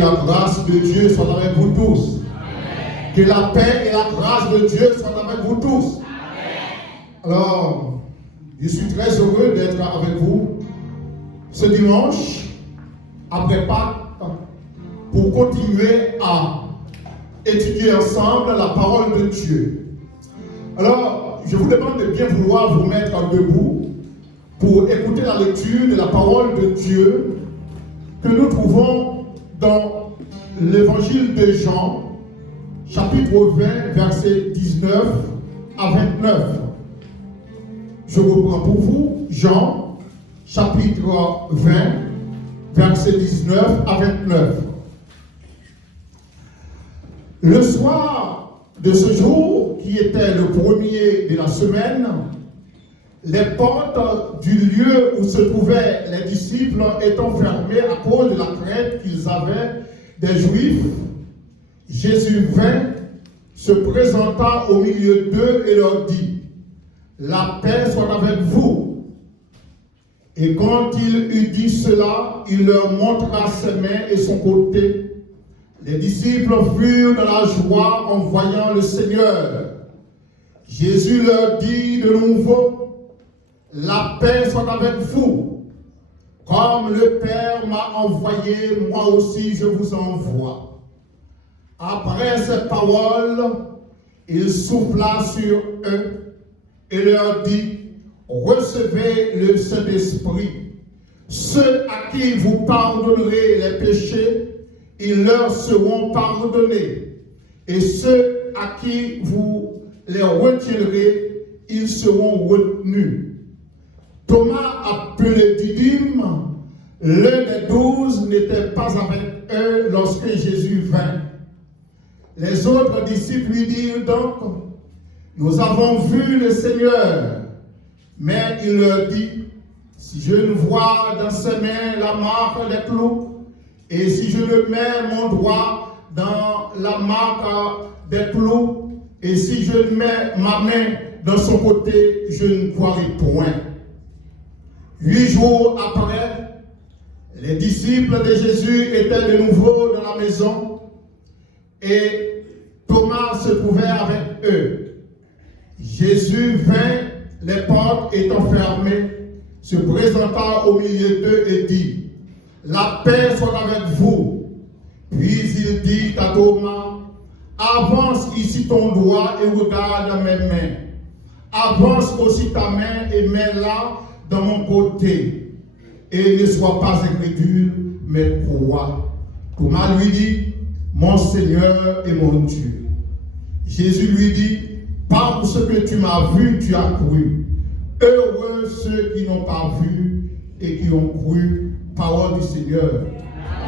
la grâce de Dieu soient avec vous tous. Amen. Que la paix et la grâce de Dieu soient avec vous tous. Amen. Alors, je suis très heureux d'être avec vous ce dimanche, après Pâques, pour continuer à étudier ensemble la parole de Dieu. Alors, je vous demande de bien vouloir vous mettre debout pour écouter la lecture de la parole de Dieu que nous trouvons dans l'évangile de Jean, chapitre 20, versets 19 à 29. Je reprends pour vous Jean, chapitre 20, versets 19 à 29. Le soir de ce jour, qui était le premier de la semaine, les portes du lieu où se trouvaient les disciples étant fermées à cause de la crainte qu'ils avaient des Juifs, Jésus vint, se présenta au milieu d'eux et leur dit: la paix soit avec vous. Et quand il eut dit cela, il leur montra ses mains et son côté. Les disciples furent dans la joie en voyant le Seigneur. Jésus leur dit de nouveau: la paix soit avec vous. Comme le Père m'a envoyé, moi aussi je vous envoie. Après ces paroles, il souffla sur eux et leur dit: recevez le Saint-Esprit. Ceux à qui vous pardonnerez les péchés, ils leur seront pardonnés. Et ceux à qui vous les retiendrez, ils seront retenus. Thomas, appelé Didyme, l'un des 12, n'était pas avec eux lorsque Jésus vint. Les autres disciples lui dirent donc: nous avons vu le Seigneur. Mais il leur dit: si je ne vois dans ses mains la marque des clous, et si je ne mets mon doigt dans la marque des clous, et si je ne mets ma main dans son côté, je ne croirai point. 8 jours après, les disciples de Jésus étaient de nouveau dans la maison, et Thomas se trouvait avec eux. Jésus vint, les portes étant fermées, se présenta au milieu d'eux et dit: la paix soit avec vous. Puis il dit à Thomas: avance ici ton doigt et regarde mes mains. Avance aussi ta main et mets-la dans mon côté. Et ne sois pas incrédule, mais crois. Thomas lui dit: mon Seigneur et mon Dieu. Jésus lui dit: par ce que tu m'as vu, tu as cru. Heureux ceux qui n'ont pas vu et qui ont cru. Parole du Seigneur.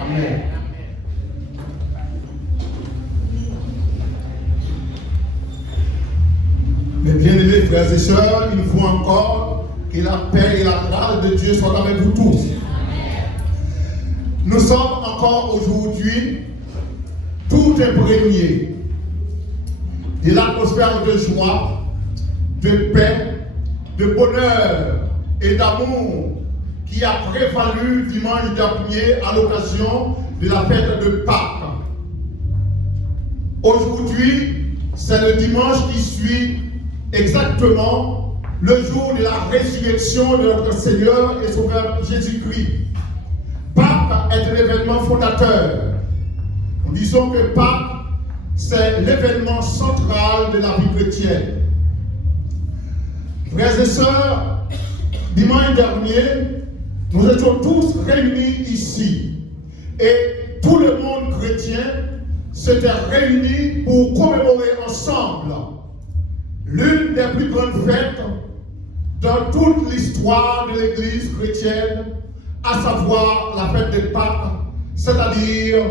Amen. Mes bien-aimés frères et sœurs, il faut encore que la paix et la grâce de Dieu soient avec vous tous. Nous sommes encore aujourd'hui tout imprégnés de l'atmosphère de joie, de paix, de bonheur et d'amour qui a prévalu dimanche dernier à l'occasion de la fête de Pâques. Aujourd'hui, c'est le dimanche qui suit exactement le jour de la résurrection de notre Seigneur et Sauveur Jésus-Christ. Pâques est un événement fondateur. Nous disons que Pâques, c'est l'événement central de la vie chrétienne. Frères et sœurs, dimanche dernier, nous étions tous réunis ici. Et tout le monde chrétien s'était réuni pour commémorer ensemble l'une des plus grandes fêtes dans toute l'histoire de l'Église chrétienne, à savoir la fête des Pâques, c'est-à-dire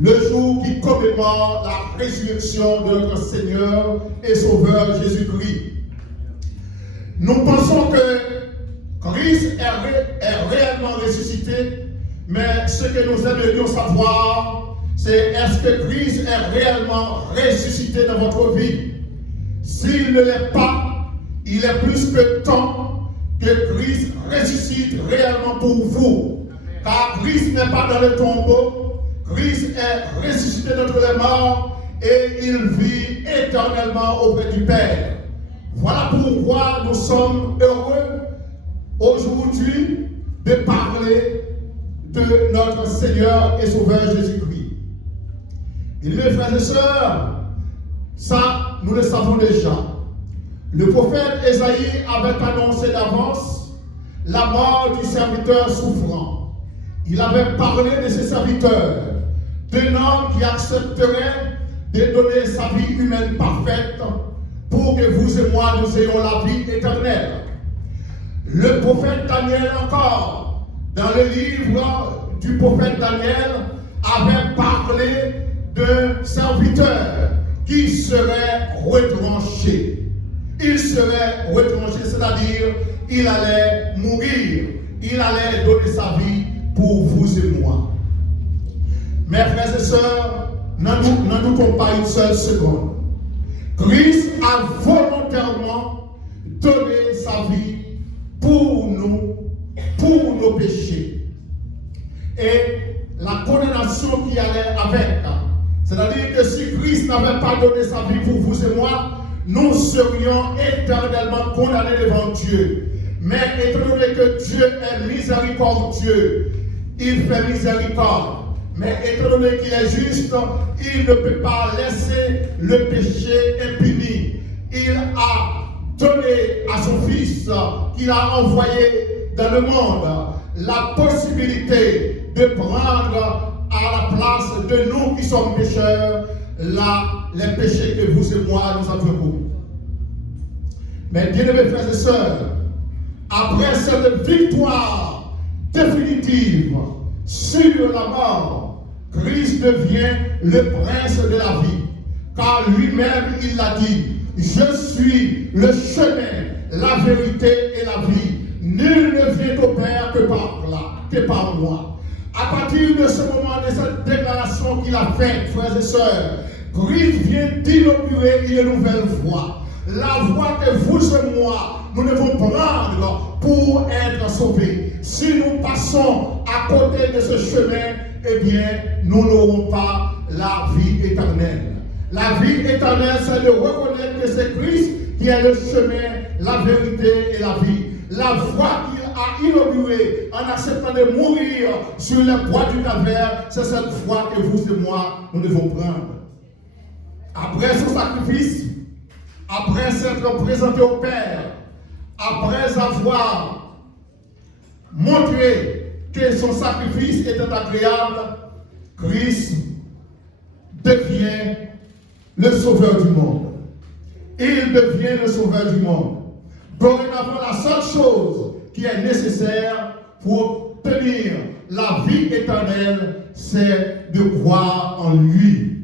le jour qui commémore la résurrection de notre Seigneur et Sauveur Jésus-Christ. Nous pensons que Christ est réellement ressuscité, mais ce que nous aimerions savoir, c'est est-ce que Christ est réellement ressuscité dans votre vie? S'il ne l'est pas, il est plus que temps que Christ ressuscite réellement pour vous. Car Christ n'est pas dans le tombeau, Christ est ressuscité d'entre les morts et il vit éternellement auprès du Père. Voilà pourquoi nous sommes heureux aujourd'hui de parler de notre Seigneur et Sauveur Jésus-Christ. Mes frères et sœurs, ça nous le savons déjà. Le prophète Ésaïe avait annoncé d'avance la mort du serviteur souffrant. Il avait parlé de ses serviteurs, d'un homme qui accepterait de donner sa vie humaine parfaite pour que vous et moi nous ayons la vie éternelle. Le prophète Daniel encore, dans le livre du prophète Daniel, avait parlé d'un serviteur qui serait retranché. Il serait retranché, c'est-à-dire il allait mourir, il allait donner sa vie pour vous et moi. Mes frères et sœurs, n'en doutons pas une seule seconde. Christ a volontairement donné sa vie pour nous, pour nos péchés. Et la condamnation qui allait avec, c'est-à-dire que si Christ n'avait pas donné sa vie pour vous et moi, nous serions éternellement condamnés devant Dieu. Mais étant donné que Dieu est miséricordieux, il fait miséricorde. Mais étant donné qu'il est juste, il ne peut pas laisser le péché impuni. Il a donné à son Fils qu'il a envoyé dans le monde la possibilité de prendre à la place de nous qui sommes pécheurs les péchés que vous et moi nous avons commis. Mais bien-aimés frères et sœurs, après cette victoire définitive sur la mort, Christ devient le prince de la vie. Car lui-même, il l'a dit, je suis le chemin, la vérité et la vie. Nul ne vient au Père que par moi. À partir de ce moment, de cette déclaration qu'il a faite, frères et sœurs, Christ vient d'inaugurer une nouvelle voie. La voie que vous et moi, nous devons prendre pour être sauvés. Si nous passons à côté de ce chemin, eh bien, nous n'aurons pas la vie éternelle. La vie éternelle, c'est de reconnaître que c'est Christ qui est le chemin, la vérité et la vie. La voie qu'il a inaugurée en acceptant de mourir sur les bois du calvaire, c'est cette voie que vous et moi, nous devons prendre. Après son sacrifice, après s'être présenté au Père, après avoir montré que son sacrifice était agréable, Christ devient le sauveur du monde. Il devient le sauveur du monde. Dorénavant, la seule chose qui est nécessaire pour obtenir la vie éternelle, c'est de croire en lui.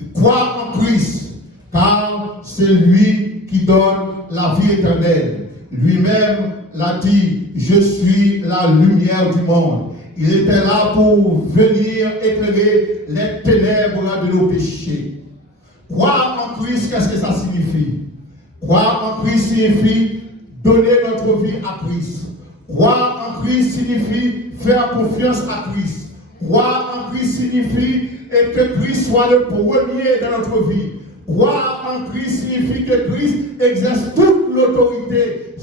De croire en Christ, car c'est lui qui donne la vie éternelle. Lui-même l'a dit, je suis la lumière du monde. Il était là pour venir éclairer les ténèbres de nos péchés. Croire en Christ, qu'est-ce que ça signifie? Croire en Christ signifie donner notre vie à Christ. Croire en Christ signifie faire confiance à Christ. Croire en Christ signifie que Christ soit le premier dans notre vie. Croire en Christ signifie que Christ exerce toute l'autorité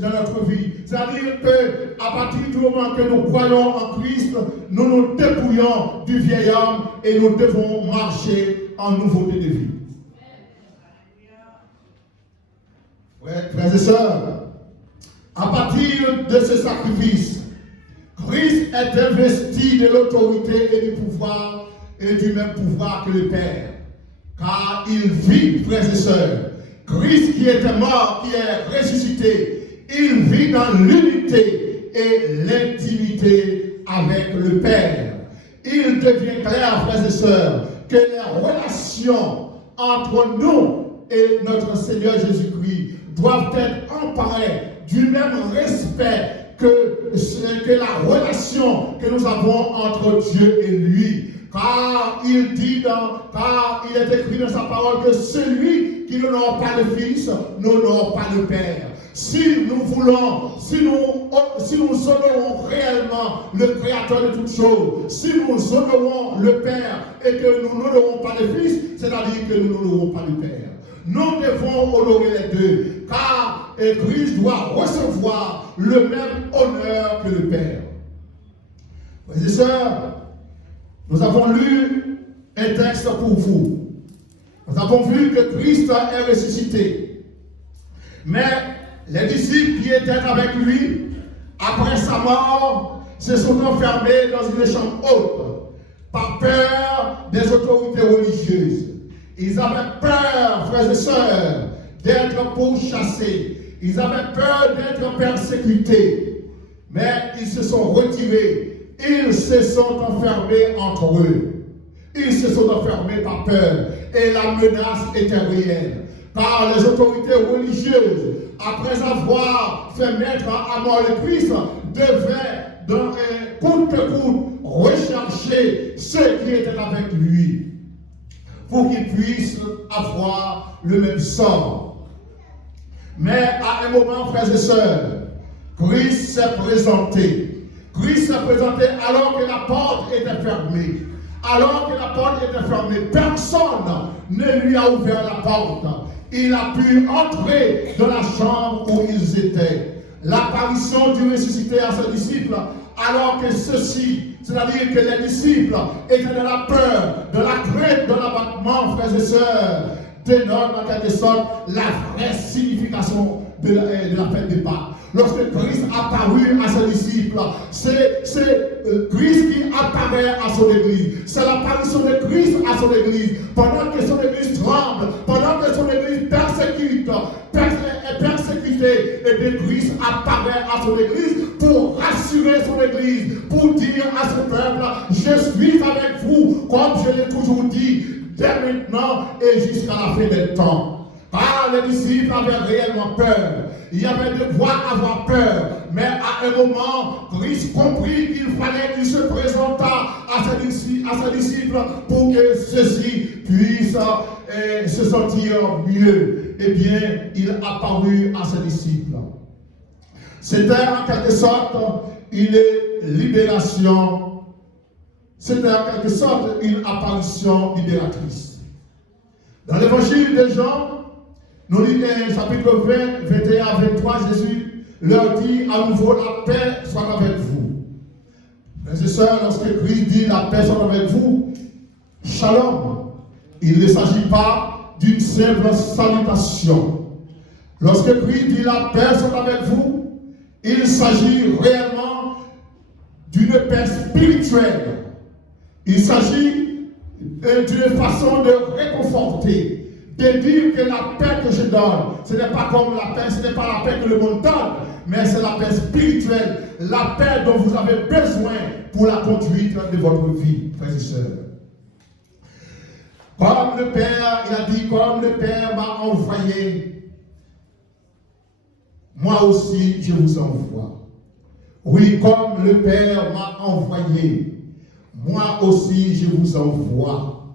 dans notre vie. C'est-à-dire qu'à partir du moment que nous croyons en Christ, nous nous dépouillons du vieil homme et nous devons marcher en nouveauté de vie. Frères et sœurs, à partir de ce sacrifice, Christ est investi de l'autorité et du pouvoir et du même pouvoir que le Père. Car il vit, frères et sœurs, Christ qui était mort, qui est ressuscité, il vit dans l'unité et l'intimité avec le Père. Il devient clair, frères et sœurs, que les relations entre nous et notre Seigneur Jésus-Christ doivent être emparées du même respect que la relation que nous avons entre Dieu et lui. Car il est écrit dans sa parole que celui qui n'honore pas le Fils n'honore pas le Père. Si nous voulons, si nous honorons réellement le Créateur de toutes choses, si nous honorons le Père et que nous n'honorons pas le Fils, c'est-à-dire que nous n'honorons pas le Père. Nous devons honorer les deux, car Christ doit recevoir le même honneur que le Père. Frères et sœurs, nous avons lu un texte pour vous. Nous avons vu que Christ est ressuscité. Mais les disciples qui étaient avec lui, après sa mort, se sont enfermés dans une chambre haute, par peur des autorités religieuses. Ils avaient peur, frères et sœurs, d'être pourchassés. Ils avaient peur d'être persécutés. Mais ils se sont retirés. Ils se sont enfermés entre eux. Ils se sont enfermés par peur. Et la menace était réelle. Car les autorités religieuses, après avoir fait mettre à mort le Christ, devaient, coûte que coûte, rechercher ceux qui étaient avec lui, pour qu'ils puissent avoir le même sort. Mais à un moment, frères et sœurs, Christ s'est présenté. Christ s'est présenté alors que la porte était fermée. Alors que la porte était fermée, personne ne lui a ouvert la porte. Il a pu entrer dans la chambre où ils étaient. L'apparition du ressuscité à ses disciples, alors que ceux-ci, c'est-à-dire que les disciples étaient dans la peur, de la crainte, de l'abattement, frères et sœurs, dénote en quelque sorte la vraie signification de la fête des Pâques. Lorsque Christ apparut à ses disciples, c'est Christ qui apparaît à son église. C'est l'apparition de Christ à son église. Pendant que son église tremble, pendant que son église est persécutée, et bien Christ apparaît à son église pour rassurer son église, pour dire à son peuple, je suis avec vous, comme je l'ai toujours dit, dès maintenant et jusqu'à la fin des temps. Car les disciples avaient réellement peur. Il y avait de quoi avoir peur. Mais à un moment, Christ comprit qu'il fallait qu'il se présentât à ses disciples pour que ceux-ci puissent se sentir mieux. Eh bien, il apparut à ses disciples. C'était en quelque sorte une libération. C'était en quelque sorte une apparition libératrice. Dans l'évangile de Jean, nous lisons chapitre 20, 21 à 23, Jésus leur dit à nouveau la paix soit avec vous. Frères et sœurs, lorsque Christ dit la paix soit avec vous, shalom, il ne s'agit pas d'une simple salutation. Lorsque Christ dit la paix soit avec vous, il s'agit réellement d'une paix spirituelle. Il s'agit d'une façon de réconforter. De dire que la paix que je donne, ce n'est pas comme la paix, ce n'est pas la paix que le monde donne, mais c'est la paix spirituelle, la paix dont vous avez besoin pour la conduite de votre vie, frères et sœurs. Comme le Père, il a dit, comme le Père m'a envoyé, moi aussi je vous envoie. Oui, comme le Père m'a envoyé, moi aussi je vous envoie.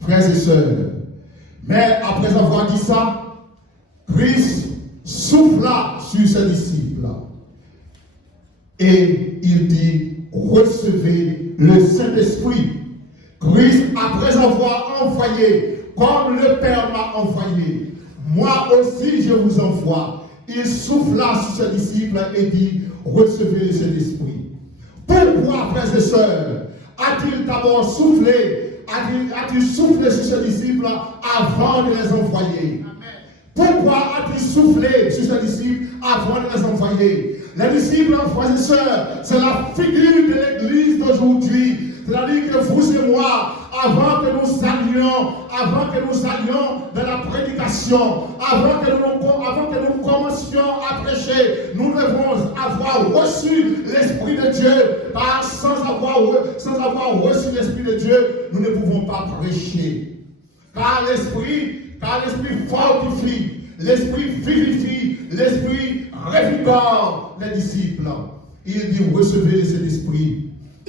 Frères et sœurs, mais après avoir dit ça, Christ souffla sur ses disciples et il dit, recevez le Saint-Esprit. Christ, après avoir envoyé, comme le Père m'a envoyé, moi aussi je vous envoie. Il souffla sur ses disciples et dit, recevez le Saint-Esprit. Pourquoi, frères et sœurs, a-t-il d'abord soufflé? A-t-il soufflé sur ses disciples avant de les envoyer? Pourquoi a-t-il soufflé sur ses disciples avant de les envoyer? Les disciples, frères et sœurs, c'est la figure de l'église d'aujourd'hui. C'est-à-dire que vous et moi, avant que nous allions dans la prédication, avant que nous commencions à prêcher, nous devons avoir reçu l'Esprit de Dieu. Car sans avoir reçu l'Esprit de Dieu, nous ne pouvons pas prêcher. Car l'Esprit fortifie, l'Esprit vivifie, l'Esprit revigore les disciples. Il dit, recevez cet Esprit.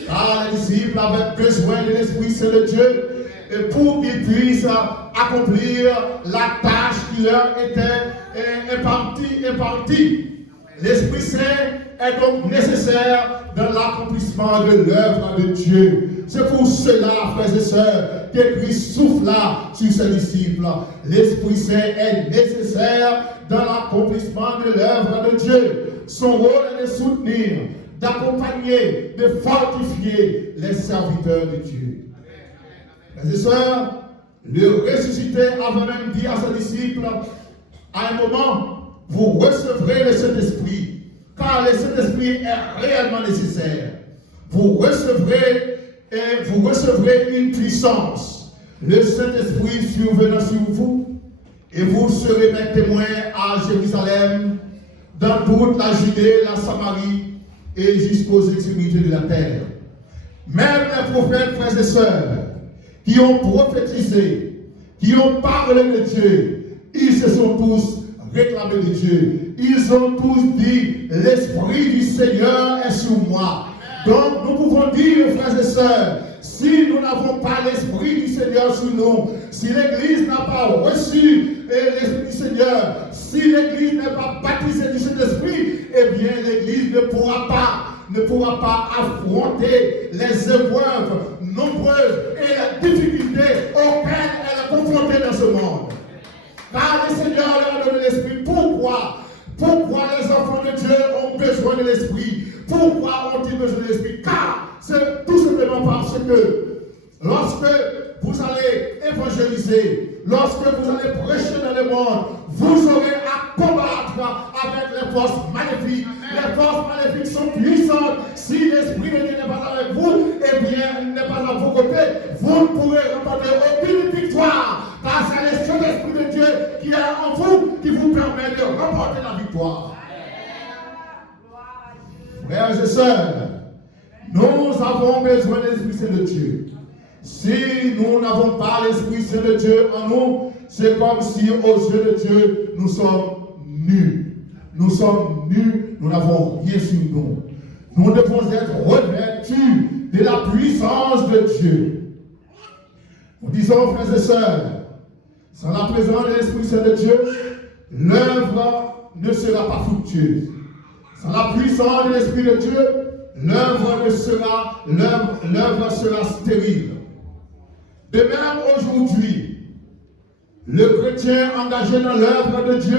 Car les disciples avaient besoin de l'Esprit Saint de Dieu. pour qu'ils puissent accomplir la tâche qui leur était impartie. L'Esprit Saint est donc nécessaire dans l'accomplissement de l'œuvre de Dieu. C'est pour cela, frères et sœurs, que Christ souffla sur ses disciples. L'Esprit Saint est nécessaire dans l'accomplissement de l'œuvre de Dieu. Son rôle est de soutenir, d'accompagner, de fortifier les serviteurs de Dieu. Frères et sœurs, le ressuscité avait même dit à ses disciples, à un moment, vous recevrez le Saint-Esprit, car le Saint-Esprit est réellement nécessaire. Vous recevrez une puissance, le Saint-Esprit survenant sur vous, et vous serez mes témoins à Jérusalem, dans toute la Judée, la Samarie, et jusqu'aux extrémités de la terre. Même les prophètes, frères et sœurs, qui ont prophétisé, qui ont parlé de Dieu, ils se sont tous réclamés de Dieu. Ils ont tous dit, l'Esprit du Seigneur est sur moi. Donc nous pouvons dire, frères et sœurs, si nous n'avons pas l'Esprit du Seigneur sur nous, si l'Église n'a pas reçu l'Esprit du Seigneur, si l'Église n'est pas baptisée du Saint-Esprit, eh bien l'Église ne pourra pas affronter les épreuves nombreuses et les difficultés auxquelles elle est confrontée dans ce monde. Car le Seigneur leur a donné l'Esprit. Pourquoi les enfants de Dieu ont besoin de l'Esprit? Pourquoi ont-ils besoin de l'Esprit? Car c'est tout simplement parce que lorsque vous allez évangéliser, lorsque vous allez prêcher dans le monde, vous aurez à combattre avec les forces maléfiques. Les forces maléfiques sont puissantes. Si l'Esprit de Dieu n'est pas avec vous, eh bien, il n'est pas à vos côtés. Vous ne pourrez remporter aucune victoire. Car c'est le Saint-Esprit de Dieu qui est en vous, qui vous permet de remporter la victoire. Frères et sœurs, nous avons besoin de l'Esprit Saint de Dieu. Si nous n'avons pas l'Esprit Saint de Dieu en nous, c'est comme si aux yeux de Dieu, nous sommes nus. Nous sommes nus, nous n'avons rien sur nous. Nous devons être revêtus de la puissance de Dieu. Nous disons, frères et sœurs, sans la présence de l'Esprit Saint de Dieu, l'œuvre ne sera pas fructueuse. Sans la puissance de l'Esprit de Dieu, l'œuvre sera stérile. De même, aujourd'hui, le chrétien engagé dans l'œuvre de Dieu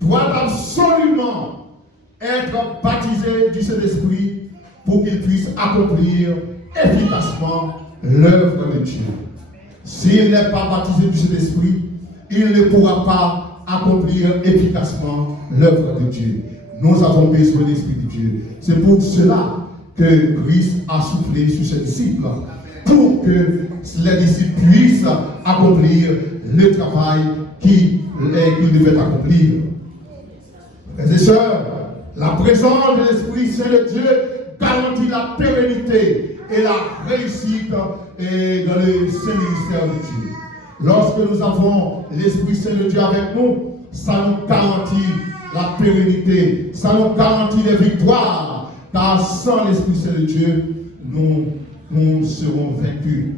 doit absolument être baptisé du Saint-Esprit pour qu'il puisse accomplir efficacement l'œuvre de Dieu. S'il n'est pas baptisé du Saint-Esprit, il ne pourra pas accomplir efficacement l'œuvre de Dieu. Nous avons besoin de l'Esprit de Dieu. C'est pour cela que Christ a soufflé sur ses disciples, pour que les disciples puissent accomplir le travail qu'ils devaient accomplir. Frères et sœurs, la présence de l'Esprit Saint de Dieu garantit la pérennité et la réussite dans le Saint ministère de Dieu. Lorsque nous avons l'Esprit Saint de Dieu avec nous, ça nous garantit la pérennité, ça nous garantit les victoires, car sans l'Esprit Saint de Dieu, nous serons vaincus.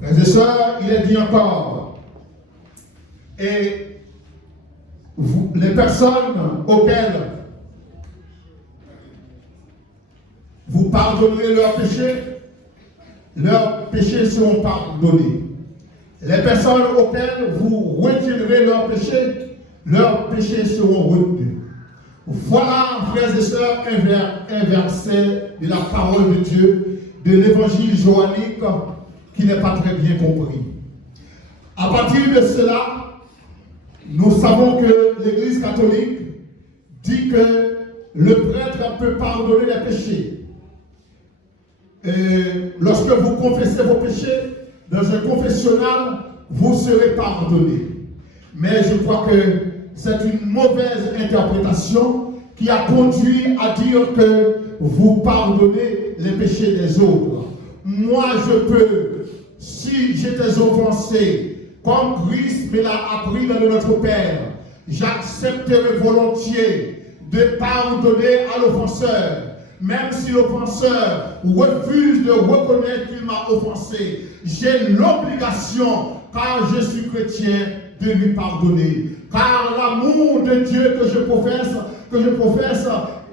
Frères et sœurs, il est dit encore, et les personnes auxquelles vous pardonnerez leurs péchés seront pardonnés. Les personnes auxquelles vous retirerez leurs péchés seront retenus. Voilà, frères et sœurs, un verset de la parole de Dieu, de l'évangile johannique, qui n'est pas très bien compris. À partir de cela, nous savons que l'Église catholique dit que le prêtre peut pardonner les péchés. Et lorsque vous confessez vos péchés dans un confessionnal, vous serez pardonné. Mais je crois que c'est une mauvaise interprétation qui a conduit à dire que vous pardonnez les péchés des autres. Moi, je peux, si j'étais offensé, comme Christ me l'a appris dans le Notre Père, j'accepterai volontiers de pardonner à l'offenseur. même si l'offenseur refuse de reconnaître qu'il m'a offensé, j'ai l'obligation, car je suis chrétien, de lui pardonner. Car l'amour de Dieu que je professe,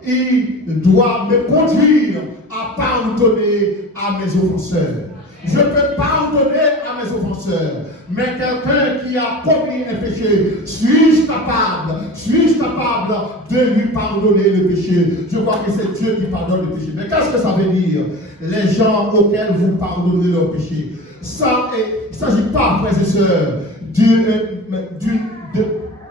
il doit me conduire à pardonner à mes offenseurs. Je peux pardonner à mes offenseurs, mais quelqu'un qui a commis un péché, suis-je capable de lui pardonner le péché? Je crois que c'est Dieu qui pardonne le péché. Mais qu'est-ce que ça veut dire? Les gens auxquels vous pardonnez leur péché. Ça, il ne s'agit pas, frères et sœurs,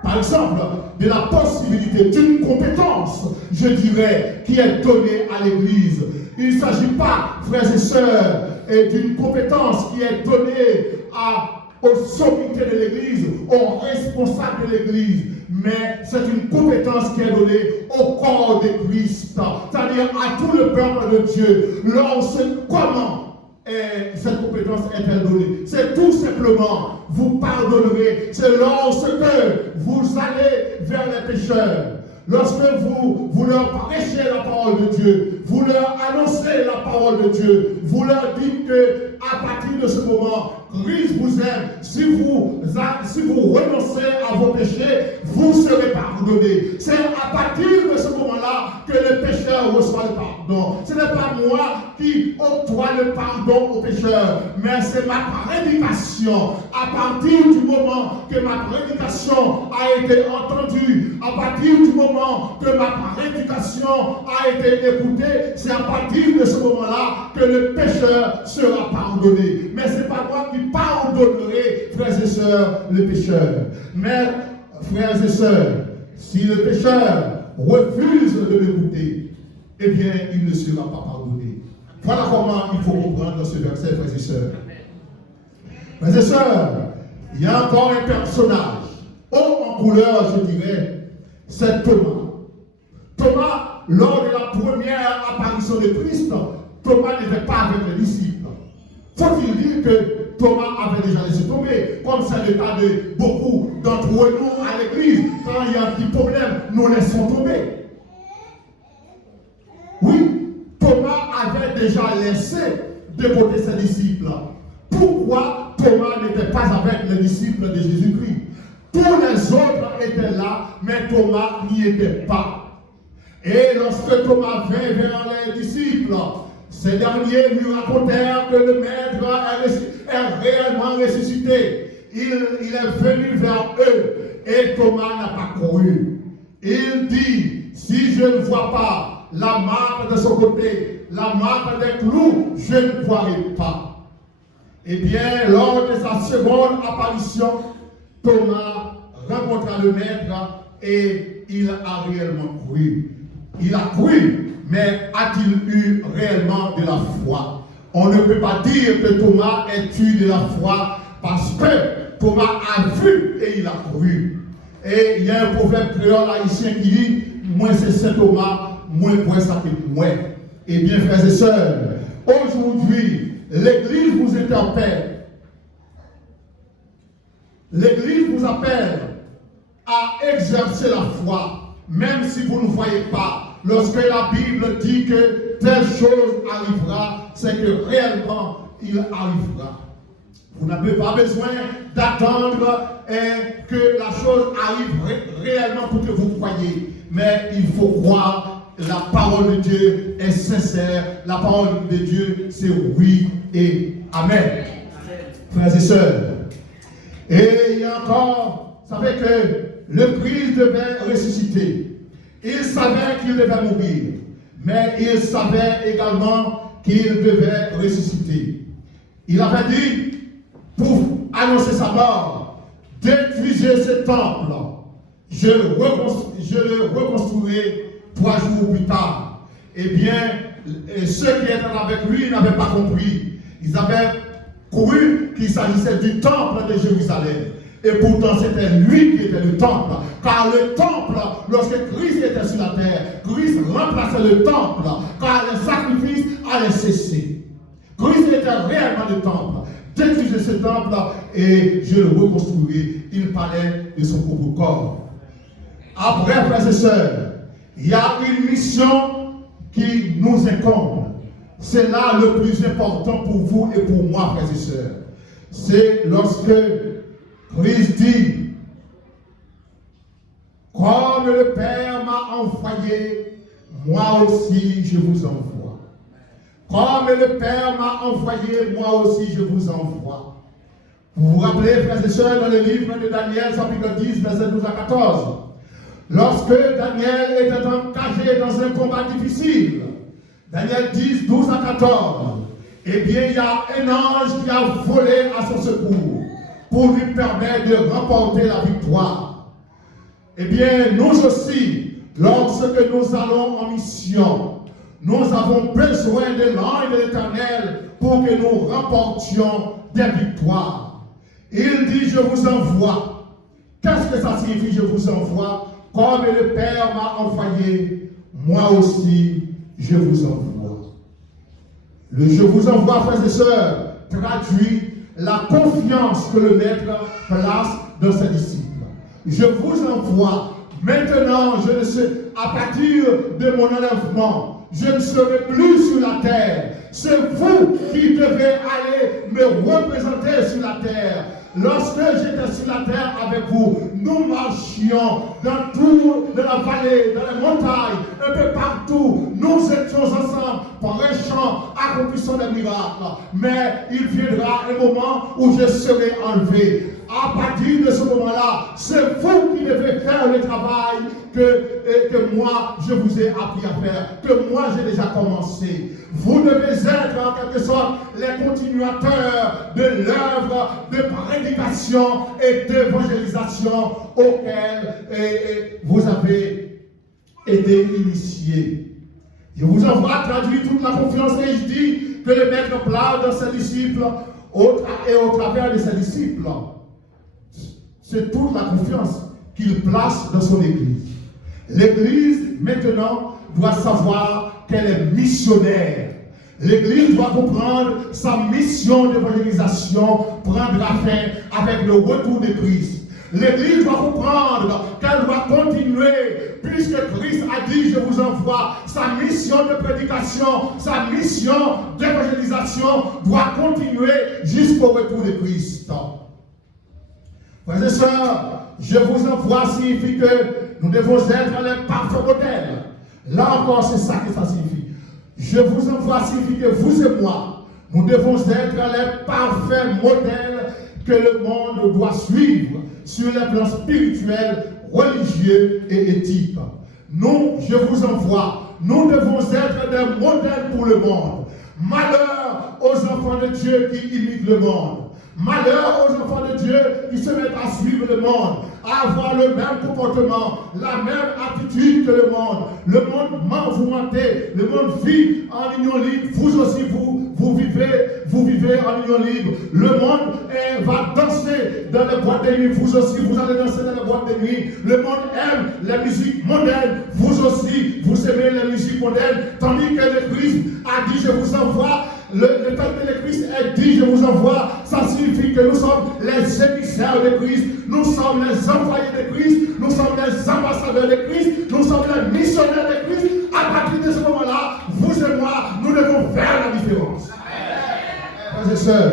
par exemple, de la possibilité d'une compétence, je dirais, qui est donnée à l'Église. Il ne s'agit pas, frères et sœurs, d'une compétence qui est donnée aux sommités de l'Église, aux responsables de l'Église, mais c'est une compétence qui est donnée au corps de Christ, c'est-à-dire à tout le peuple de Dieu. Comment cette compétence est-elle donnée? C'est tout simplement, vous pardonnerez, c'est lorsque vous allez vers les pécheurs, lorsque vous leur prêchez la parole de Dieu, vous leur annoncez la parole de Dieu, vous leur dites que à partir de ce moment, Christ vous aime. Si vous renoncez à vos péchés, vous serez pardonnés. C'est à partir de ce moment-là que le pécheur reçoit le pardon. Ce n'est pas moi qui octroie le pardon aux pécheurs, mais c'est ma prédication. À partir du moment que ma prédication a été entendue, à partir du moment que ma prédication a été écoutée, c'est à partir de ce moment-là que le pécheur sera pardonné. Mais ce n'est pas moi qui pardonnerai, frères et sœurs, le pécheur. Mais, frères et sœurs, si le pécheur refuse de m'écouter, eh bien, il ne sera pas pardonné. Voilà comment il faut comprendre ce verset, frères et sœurs. Frères et sœurs, il y a encore un personnage, haut en couleur, je dirais, c'est Thomas. Thomas, lors de la première apparition de Christ, Thomas n'était pas avec les disciples. Faut-il dire que Thomas avait déjà laissé tomber, comme c'est le cas de beaucoup d'entre nous à l'église. Quand il y a un petit problème, nous laissons tomber. Oui, Thomas avait déjà laissé de côté ses disciples. Pourquoi Thomas n'était pas avec les disciples de Jésus-Christ? Tous les autres étaient là, mais Thomas n'y était pas. Et lorsque Thomas vint vers les disciples, ces derniers lui racontèrent que le Maître est réellement ressuscité. Il est venu vers eux et Thomas n'a pas couru. Il dit, si je ne vois pas la marque de son côté, la marque des clous, je ne croirai pas. Eh bien, lors de sa seconde apparition, Thomas rencontra le Maître et il a réellement cru. Il a cru, mais a-t-il eu réellement de la foi? On ne peut pas dire que Thomas ait eu de la foi parce que Thomas a vu et il a cru. Et il y a un proverbe créole haïtien qui dit, moi c'est Saint Thomas, moi ça fait moi. Eh bien, frères et sœurs, aujourd'hui, l'Église vous interpelle. L'Église vous appelle à exercer la foi, même si vous ne voyez pas. Lorsque la Bible dit que telle chose arrivera, c'est que réellement il arrivera. Vous n'avez pas besoin d'attendre que la chose arrive réellement pour que vous croyiez. Mais il faut croire, la parole de Dieu est sincère. La parole de Dieu, c'est oui et amen. Frères et sœurs. Et il y a encore, vous savez que le Christ devait ressusciter. Il savait qu'il devait mourir, mais il savait également qu'il devait ressusciter. Il avait dit, pour annoncer sa mort, détruisez ce temple, je le reconstruirai 3 jours plus tard. Eh bien, ceux qui étaient avec lui n'avaient pas compris. Ils avaient cru qu'il s'agissait du temple de Jérusalem. Et pourtant, c'était lui qui était le temple. Car le temple, lorsque Christ était sur la terre, Christ remplaçait le temple. Car le sacrifice allait cesser. Christ était réellement le temple. Détruisez ce temple et je le reconstruirai. Il parlait de son propre corps. Après, frères et sœurs, il y a une mission qui nous incombe. C'est là le plus important pour vous et pour moi, frères et sœurs. C'est lorsque Christ dit, comme le Père m'a envoyé, moi aussi je vous envoie. Comme le Père m'a envoyé, moi aussi je vous envoie. Vous vous rappelez, frères et sœurs, dans le livre de Daniel, chapitre 10, verset 12 à 14, lorsque Daniel était engagé dans un combat difficile, Daniel 10, 12 à 14, eh bien, il y a un ange qui a volé à son secours pour lui permettre de remporter la victoire. Eh bien, nous aussi, lorsque nous allons en mission, nous avons besoin de l'ange de l'Éternel pour que nous remportions des victoires. Il dit, je vous envoie. Qu'est-ce que ça signifie, je vous envoie? Comme le Père m'a envoyé, moi aussi, je vous envoie. Le je vous envoie, frères et sœurs, traduit la confiance que le Maître place dans ses disciples. Je vous envoie. Maintenant, je ne sais, à partir de mon enlèvement, je ne serai plus sur la terre. C'est vous qui devez aller me représenter sur la terre. Lorsque j'étais sur la terre avec vous, nous marchions dans tout, dans la vallée, dans les montagnes, un peu partout. Nous étions ensemble, prêchant, accomplissant des miracles. Mais il viendra un moment où je serai enlevé. À partir de ce moment-là, c'est vous qui devez faire le travail que moi, je vous ai appris à faire, que moi, j'ai déjà commencé. Vous devez être, en quelque sorte, les continuateurs de l'œuvre de prédication et d'évangélisation auquel vous avez été initiés. Je vous envoie traduire toute la confiance et je dis que le Maître place dans ses disciples et au travers de ses disciples. C'est toute la confiance qu'il place dans son Église. L'Église, maintenant, doit savoir qu'elle est missionnaire. L'Église doit comprendre sa mission d'évangélisation prendra fin avec le retour de Christ. L'Église doit comprendre qu'elle doit continuer, puisque Christ a dit, je vous envoie, sa mission de prédication, sa mission d'évangélisation doit continuer jusqu'au retour de Christ. Frères et sœurs, je vous envoie signifie que nous devons être les parfaits modèles. Là encore, c'est ça que ça signifie. Je vous envoie signifie que vous et moi, nous devons être les parfaits modèles que le monde doit suivre sur les plans spirituels, religieux et éthiques. Nous, je vous envoie, nous devons être des modèles pour le monde. Malheur aux enfants de Dieu qui imitent le monde. Malheur aux enfants de Dieu qui se mettent à suivre le monde, à avoir le même comportement, la même attitude que le monde. Le monde ment, vous mentez. Le monde vit en union libre. Vous aussi, vous vivez en union libre. Le monde va danser dans les boîtes de nuit. Vous aussi, vous allez danser dans les boîtes de nuit. Le monde aime les musiques modernes. Vous aussi, vous aimez les musiques modernes. Tandis que le Christ a dit, je vous envoie. Le temps que le Christ est dit, je vous envoie, ça signifie que nous sommes les émissaires de Christ, nous sommes les envoyés de Christ, nous sommes les ambassadeurs de Christ, nous sommes les missionnaires de Christ. À partir de ce moment-là, vous et moi, nous devons faire la différence. Frères et sœurs,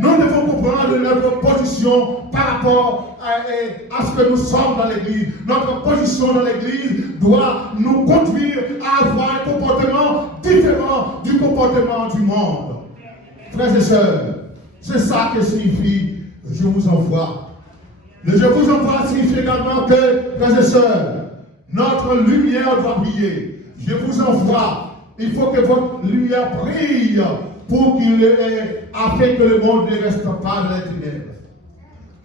nous devons comprendre notre position par rapport à ce que nous sommes dans l'Église. Notre position dans l'Église doit nous conduire à avoir un comportement différent du comportement du monde. Frères et sœurs, c'est ça que signifie je vous envoie. Le je vous envoie signifie également que, frères et sœurs, notre lumière doit briller. Je vous envoie. Il faut que votre lumière brille pour afin que le monde ne reste pas dans les ténèbres.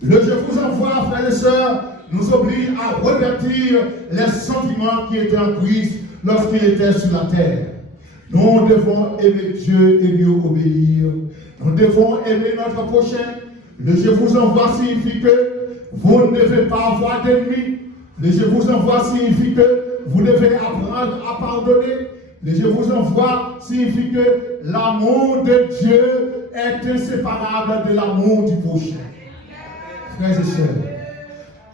Le je vous envoie, frères et sœurs, nous oblige à revertir les sentiments qui étaient en Christ lorsqu'il était sur la terre. Nous devons aimer Dieu et lui obéir. Nous devons aimer notre prochain. Le je vous envoie signifie que vous ne devez pas avoir d'ennemis. Le je vous envoie signifie que vous devez apprendre à pardonner. Le je vous envoie signifie que l'amour de Dieu est inséparable de l'amour du prochain. Frères et sœurs,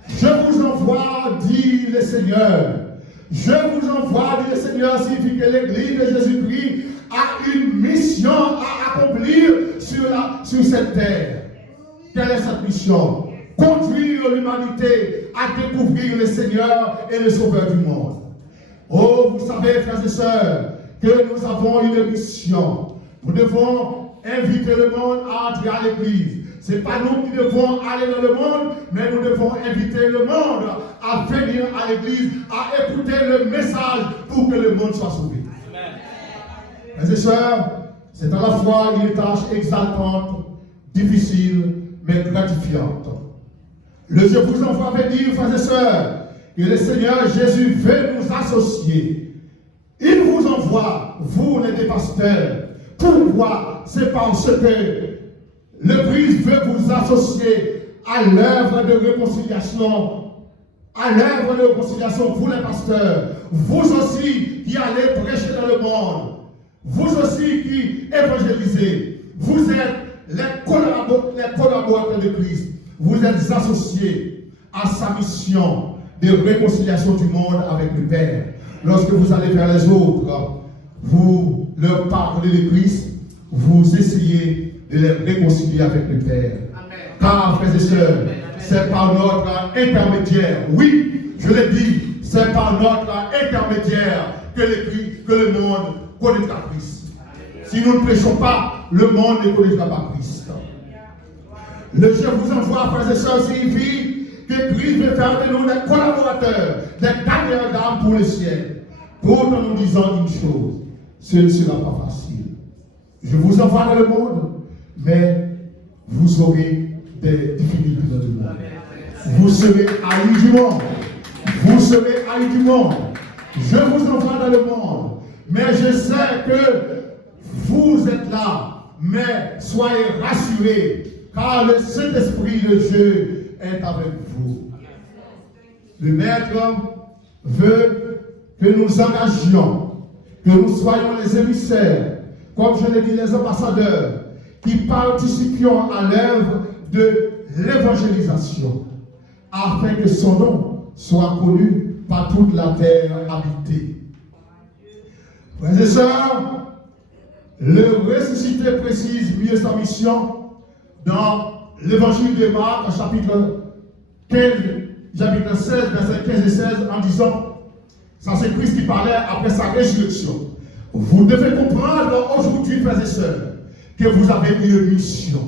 je vous envoie, dit le Seigneur, Je vous envoie, dit le Seigneur, signifie que l'Église de Jésus-Christ a une mission à accomplir sur cette terre. Quelle est cette mission? Conduire l'humanité à découvrir le Seigneur et le Sauveur du monde. Oh, vous savez, frères et sœurs, que nous avons une mission. Nous devons inviter le monde à entrer à l'Église. Ce n'est pas nous qui devons aller dans le monde, mais nous devons inviter le monde à venir à l'Église, à écouter le message pour que le monde soit sauvé. Frères et sœurs, c'est à la fois une tâche exaltante, difficile, mais gratifiante. Le Je vous envoie veut dire, frères et sœurs, que le Seigneur Jésus veut nous associer. Il vous envoie, vous les pasteurs. Pourquoi? C'est parce que le Christ veut vous associer à l'œuvre de réconciliation. À l'œuvre de réconciliation, vous les pasteurs. Vous aussi qui allez prêcher dans le monde. Vous aussi qui évangélisez. Vous êtes les collaborateurs de Christ. Vous êtes associés à sa mission de réconciliation du monde avec le Père. Lorsque vous allez vers les autres, vous leur parlez de Christ, vous essayez de les réconcilier avec le Père. Amen. Car, frères et sœurs, c'est par notre intermédiaire, oui, je l'ai dit, c'est par notre intermédiaire que le monde connaîtra Christ. Si nous ne prêchons pas, le monde ne connaîtra pas Christ. Le Je vous envoie, frères et sœurs, signifie que Christ veut faire de nous des collaborateurs, des gagnants d'âme pour le ciel. Tout en nous disant une chose, ce ne sera pas facile. Je vous envoie dans le monde, mais vous aurez des difficultés dans le monde. Vous serez haïs du monde. Vous serez haïs du monde. Je vous envoie dans le monde, mais je sais que vous êtes là, mais soyez rassurés, car le Saint-Esprit de Dieu est avec vous. Le Maître veut que nous engagions, que nous soyons les émissaires, comme je l'ai dit, les ambassadeurs, qui participions à l'œuvre de l'évangélisation, afin que son nom soit connu par toute la terre habitée. Frères et sœurs, le ressuscité précise mieux sa mission dans l'évangile de Marc, chapitre 16, versets 15 et 16, en disant, ça c'est Christ qui parlait après sa résurrection. Vous devez comprendre aujourd'hui, frères et sœurs, que vous avez une mission,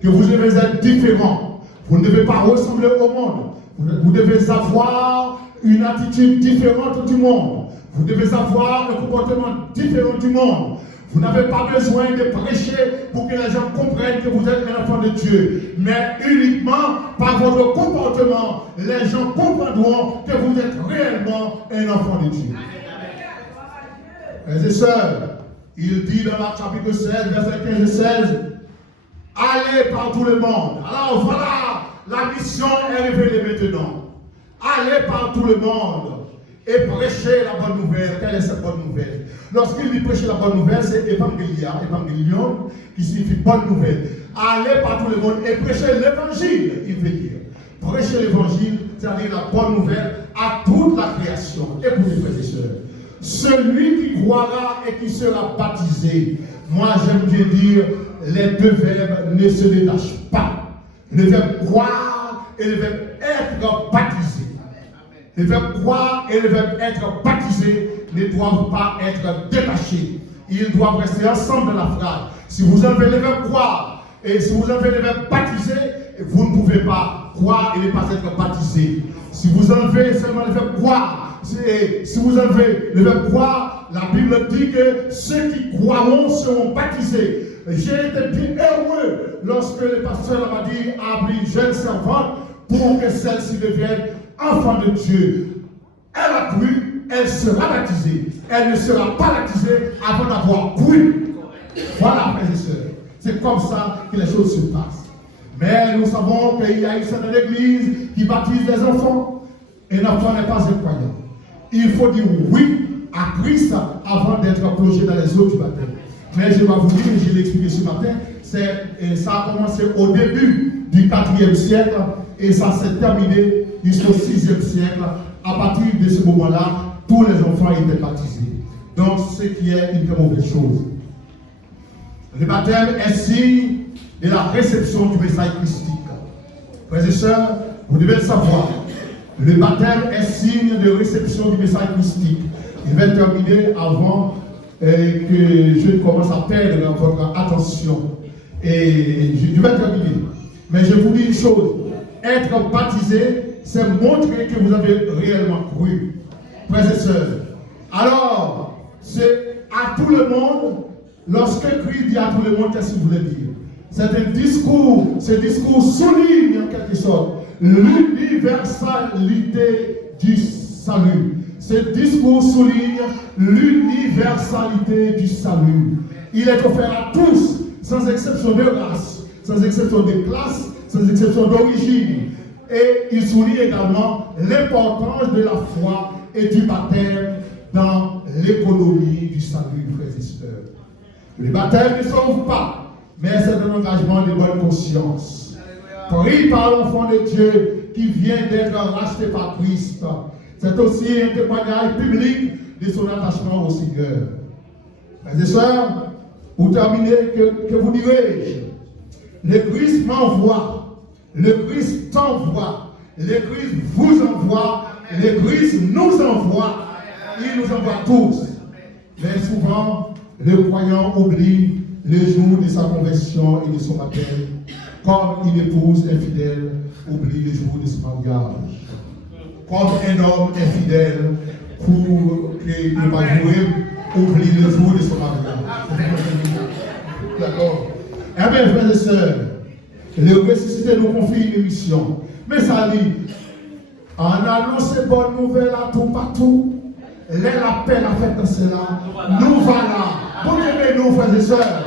que vous devez être différents. Vous ne devez pas ressembler au monde. Vous devez avoir une attitude différente du monde. Vous devez avoir un comportement différent du monde. Vous n'avez pas besoin de prêcher pour que les gens comprennent que vous êtes un enfant de Dieu. Mais uniquement par votre comportement, les gens comprendront que vous êtes réellement un enfant de Dieu. Frères et sœurs, il dit dans Marc chapitre 16, verset 15 et 16, allez par tout le monde. Alors voilà, la mission est révélée maintenant. Allez par tout le monde et prêchez la bonne nouvelle. Quelle est cette bonne nouvelle? Lorsqu'il dit prêcher la bonne nouvelle, c'est évangélion, qui signifie bonne nouvelle. Allez par tout le monde et prêchez l'évangile, il veut dire. Prêchez l'évangile, c'est-à-dire la bonne nouvelle à toute la création. Écoutez, frères et sœurs, celui qui croira et qui sera baptisé, moi j'aime bien dire, les deux verbes ne se détachent pas. Le verbe croire et le verbe être baptisé. Le verbe croire et le verbe être baptisé ne doivent pas être détachés. Ils doivent rester ensemble dans la phrase. Si vous enlevez le verbe croire et si vous enlevez le verbe baptiser, vous ne pouvez pas croire et ne pas être baptisé. Si vous enlevez seulement le verbe croire, si vous enlevez le verbe croire, la Bible dit que ceux qui croiront seront baptisés. J'ai été bien heureux lorsque le pasteur m'a dit à une jeune servante pour que celle-ci devienne enfant de Dieu. Elle a cru, elle sera baptisée. Elle ne sera pas baptisée avant d'avoir cru. Voilà, frères et sœurs. C'est comme ça que les choses se passent. Mais nous savons qu'il y a une certaine église qui baptise les enfants. Et l'enfant n'est pas un croyant. Il faut dire oui à Christ avant d'être plongé dans les eaux du baptême. Mais je vais vous dire, je l'ai expliqué ce matin, ça a commencé au début du 4e siècle et ça s'est terminé jusqu'au 6e siècle. À partir de ce moment-là, tous les enfants étaient baptisés. Donc, ce qui est une très mauvaise chose. Le baptême est signe de la réception du message christique. Frères et sœurs, vous devez le savoir. Le baptême est signe de réception du message christique. Je vais terminer avant que je commence à perdre votre attention. Et je vais terminer. Mais je vous dis une chose. Être baptisé, c'est montrer que vous avez réellement cru. Frères et sœurs. Alors, c'est à tout le monde. Lorsque Christ dit à tout le monde, qu'est-ce qu'il voulait dire? C'est un discours, ce discours souligne en quelque sorte l'universalité du salut. Ce discours souligne l'universalité du salut. Il est offert à tous, sans exception de race, sans exception de classe, sans exception d'origine. Et il souligne également l'importance de la foi et du baptême dans l'économie du salut, frères et sœurs. Le baptême ne sauve pas, mais c'est un engagement de bonne conscience. Pris par l'enfant de Dieu qui vient d'être racheté par Christ. C'est aussi un témoignage public de son attachement au Seigneur. Frères et sœurs, pour terminer, que vous dirais-je? Le Christ m'envoie, le Christ t'envoie, le Christ vous envoie, le Christ nous envoie. Il nous envoie tous. Mais souvent, le croyant oublie le jour de sa conversion et de son baptême, comme une épouse infidèle oublie le jour de son mariage. Comme un homme infidèle, pour qu'il ne pas jouer, oublie le jour de son mariage. D'accord? Eh bien, frères et sœurs, le ressuscité nous confie une mission. Mais ça dit, en annonçant bonne nouvelle à tout partout, l'appel à faire cela, nous voilà. Bon aimez nous, frères et sœurs.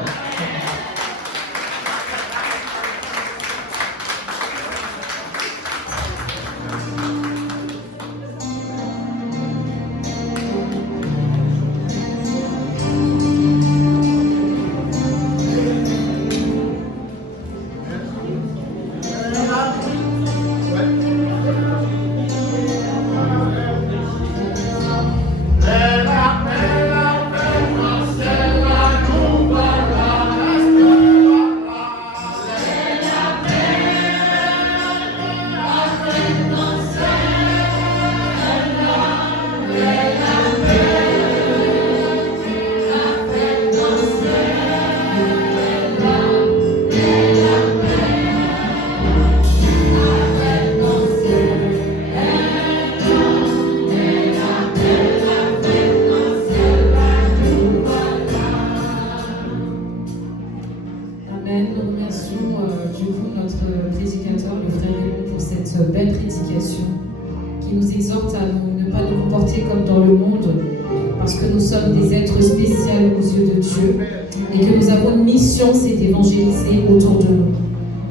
C'est d'évangéliser autour de nous.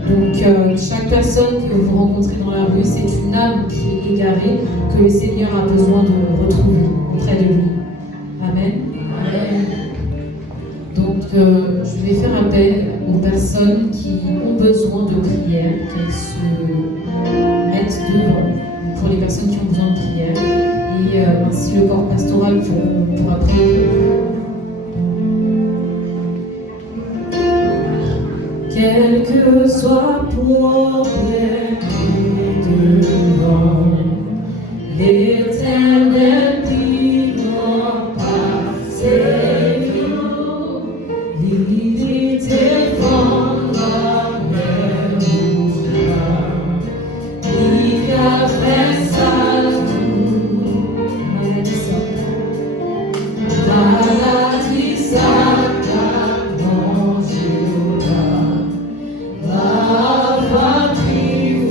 Donc, chaque personne que vous rencontrez dans la rue, c'est une âme qui est égarée, que le Seigneur a besoin de retrouver auprès de lui. Amen. Amen. Donc, je vais faire appel aux personnes qui ont besoin de prière, qu'elles se mettent devant, pour les personnes qui ont besoin de prière. Et ainsi, le corps pastoral pourra prier. Quel que soit problème devant, l'Éternel vivant par ses eaux, l'idée défendra même mouvra, il caresse à tout, maladie sacrement Jéhovah. La patrie,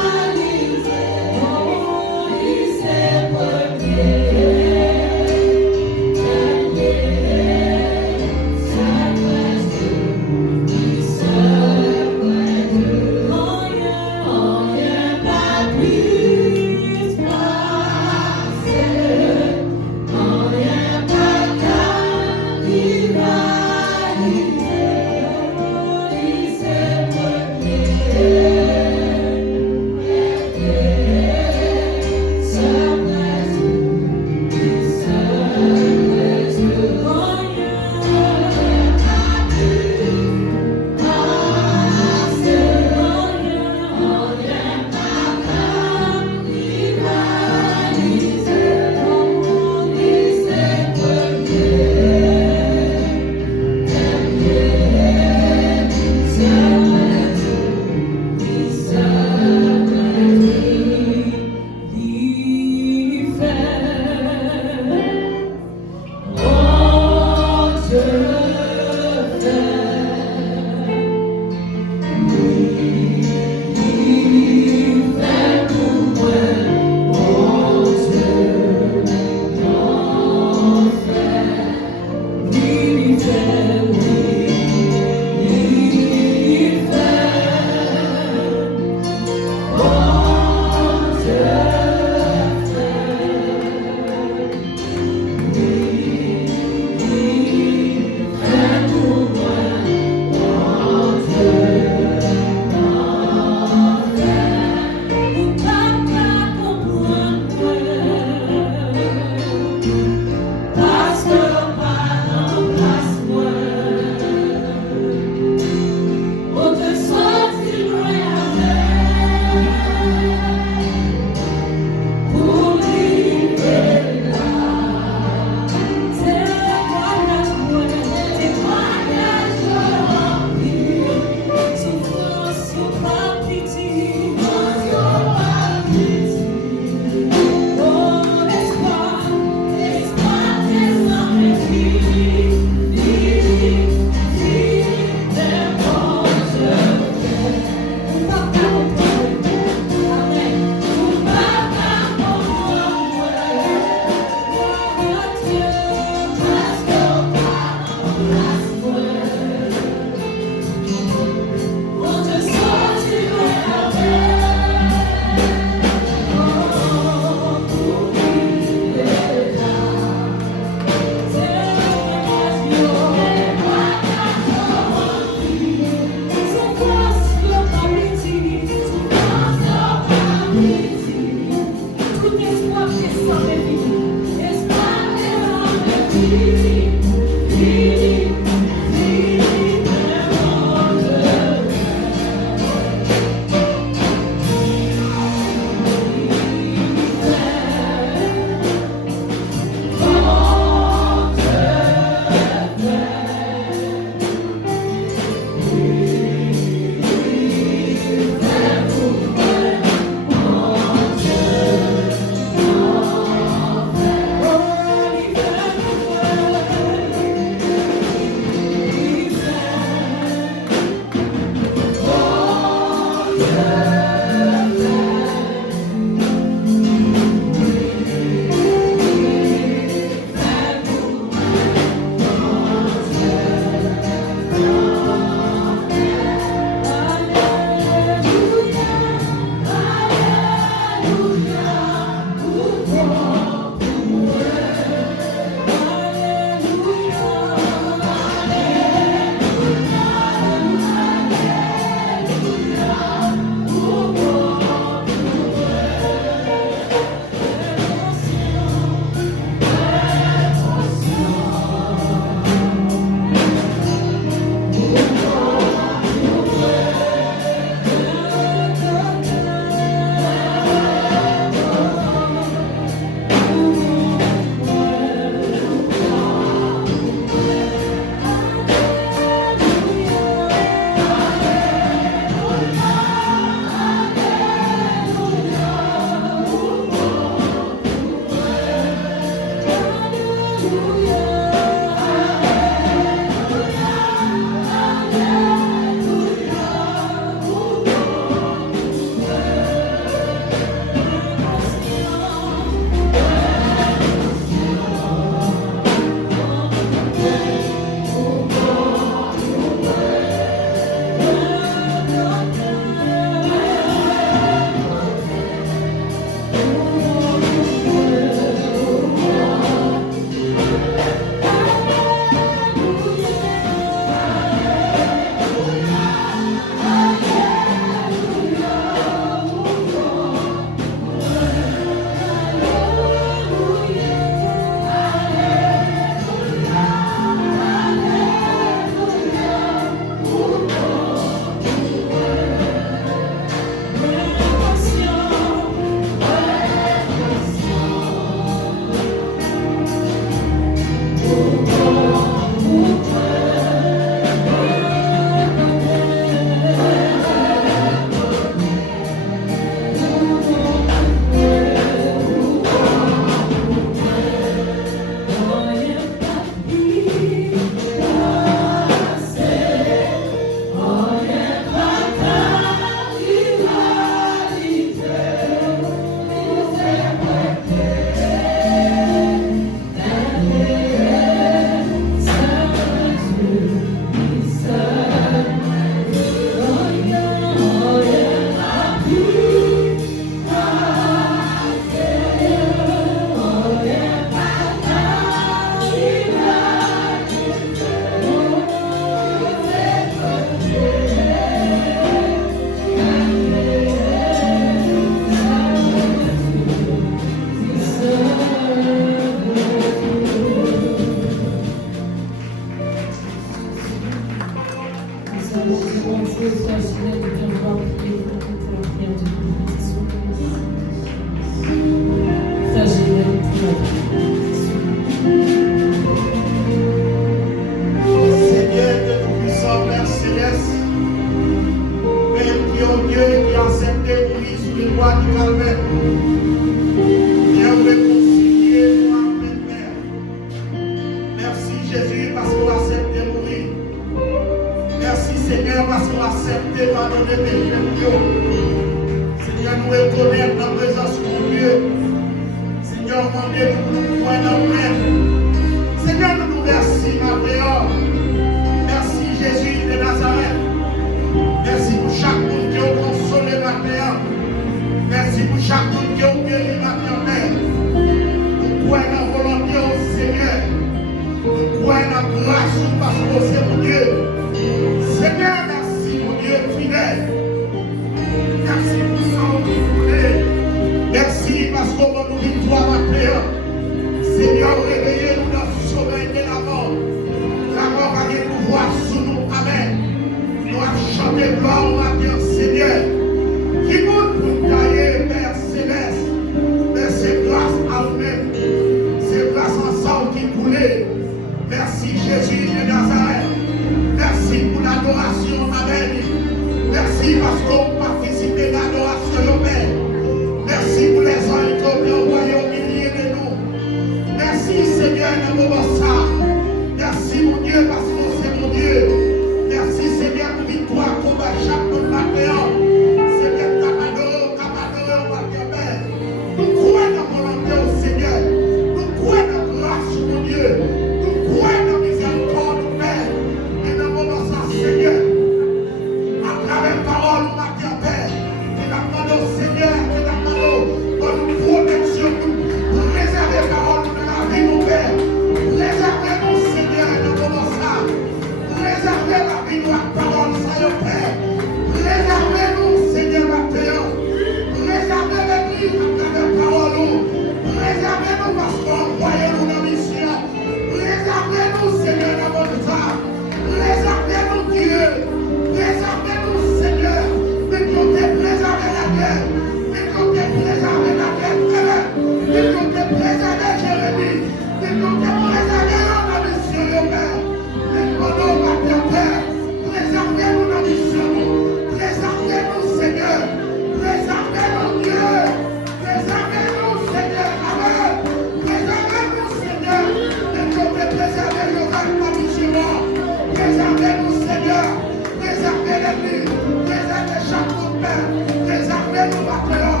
Père. Préservez-nous maintenant.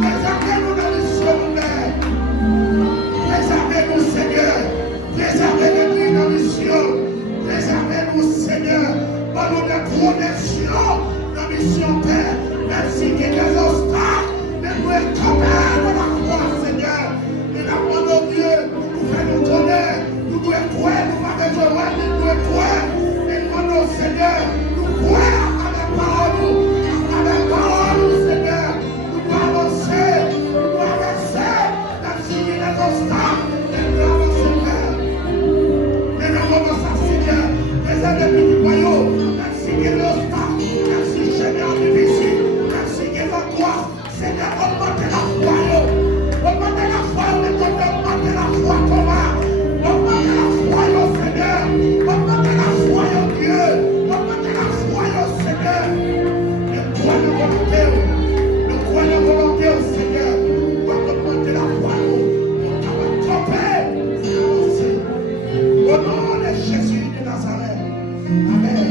Préservez-nous dans les cieux, Père. Préservez-nous, Seigneur. Préservez l'église dans les cieux. Préservez-nous, Seigneur. Par nous de protection dans les cieux, Père. Merci qu'il y ait des obstacles. Mais nous sommes capables de la croix, Seigneur. Et la foi de Dieu nous fait nous connaître. Nous devons croire, nous ne devons pas nous devons croire. Et nous, Seigneur, nous croyons à la parole, à la parole, Seigneur. Nous devons avancer, même s'il y a des obstacles, et nous avançons, Père. Mais nous avançons, Seigneur, préservez le royaume, même s'il y a des obstacles, même si je suis difficile, même s'il y a la croix, Seigneur, augmentez la foi, augmentez la foi, augmentez la foi, Thomas. Augmentez la foi, Seigneur. Augmentez la foi, Dieu. Augmentez la foi, Seigneur. Le croix de volonté, Seigneur. Augmentez la foi, on va tromper. Au nom de Jésus de Nazareth. Amen.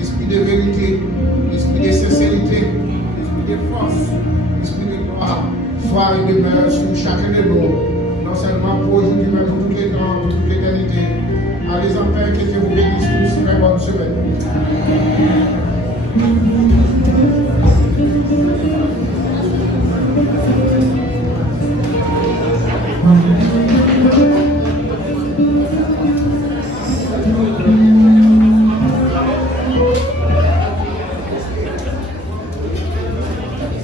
Esprit de vérité, esprit de sincérité, esprit de force, esprit de gloire, soit et demeure sur chacun de nous, non seulement pour aujourd'hui, mais pour tous les temps, pour toute l'éternité. Allez en paix, que Dieu vous bénisse tous, très bonne semaine.